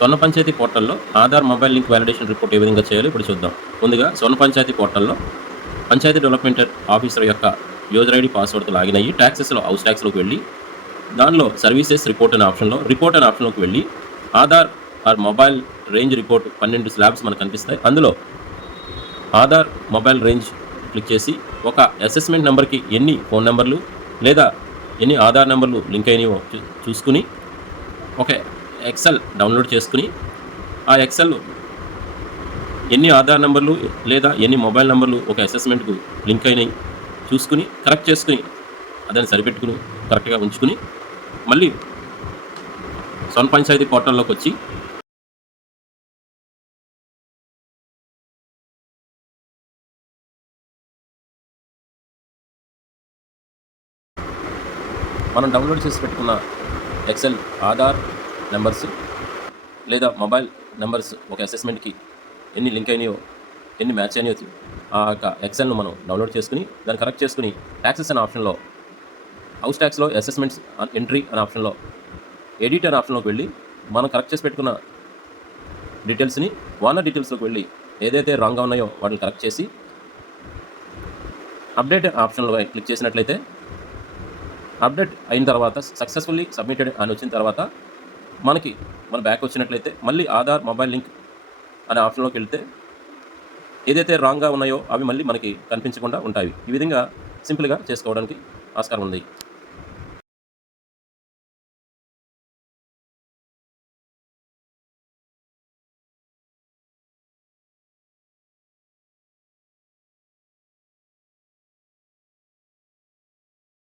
స్వర్ణ పంచాయతీ పోర్టల్లో Aadhaar mobile link validation report ఏ విధంగా చేయాలో ఇప్పుడు చూద్దాం. ముందుగా స్వర్ణ పంచాయతీ పోర్టల్లో పంచాయతీ డెవలప్మెంట్ ఆఫీసర్ యొక్క యూజర్ ఐడి పాస్వర్డ్తో లాగిన్ అయ్యి ట్యాక్సెస్లో హౌస్ ట్యాక్స్లోకి వెళ్ళి దానిలో సర్వీసెస్ రిపోర్ట్ అనే ఆప్షన్లో రిపోర్ట్ అనే ఆప్షన్లోకి వెళ్ళి Aadhaar or mobile range report పన్నెండు స్లాబ్స్ మనకు కనిపిస్తాయి. అందులో ఆధార్ మొబైల్ రేంజ్ క్లిక్ చేసి ఒక అసెస్మెంట్ నెంబర్కి ఎన్ని ఫోన్ నెంబర్లు లేదా ఎన్ని ఆధార్ నెంబర్లు లింక్ అయినాయో చూ- చూసుకుని ఒక ఎక్సెల్ డౌన్లోడ్ చేసుకుని ఆ ఎక్సెల్ ఎన్ని ఆధార్ నెంబర్లు లేదా ఎన్ని మొబైల్ నెంబర్లు ఒక అసెస్మెంట్కు లింక్ అయినాయి చూసుకుని కరెక్ట్ చేసుకుని అదని సరిపెట్టుకుని కరెక్ట్గా ఉంచుకుని మళ్ళీ సొన్ పంచాయతీ పోర్టల్లోకి వచ్చి మనం డౌన్లోడ్ చేసి పెట్టుకున్న ఎక్సెల్ ఆధార్ నెంబర్స్ లేదా మొబైల్ నెంబర్స్ ఒక అసెస్మెంట్కి ఎన్ని లింక్ అయినాయో ఎన్ని మ్యాచ్ అయినాయో ఆ యొక్క ఎక్సెల్ను మనం డౌన్లోడ్ చేసుకుని దాన్ని కరెక్ట్ చేసుకుని ట్యాక్సెస్ అనే ఆప్షన్లో హౌస్ ట్యాక్స్లో అసెస్మెంట్స్ ఎంట్రీ అనే ఆప్షన్లో ఎడిట్ అనే ఆప్షన్లోకి వెళ్ళి మనం కరెక్ట్ చేసి పెట్టుకున్న డీటెయిల్స్ని వానర్ డీటెయిల్స్లోకి వెళ్ళి ఏదైతే రాంగ్గా ఉన్నాయో వాటిని కరెక్ట్ చేసి అప్డేట్ ఆప్షన్లో క్లిక్ చేసినట్లయితే అప్డేట్ అయిన తర్వాత సక్సెస్ఫుల్లీ సబ్మిటెడ్ అని వచ్చిన తర్వాత మనకి మన బ్యాక్ వచ్చినట్లయితే మళ్ళీ ఆధార్ మొబైల్ లింక్ అనే ఆప్షన్లోకి వెళ్తే ఏదైతే రాంగ్గా ఉన్నాయో అవి మళ్ళీ మనకి కనిపించకుండా ఉంటాయి. ఈ విధంగా సింపుల్గా చేసుకోవడానికి ఆస్కారం ఉంది.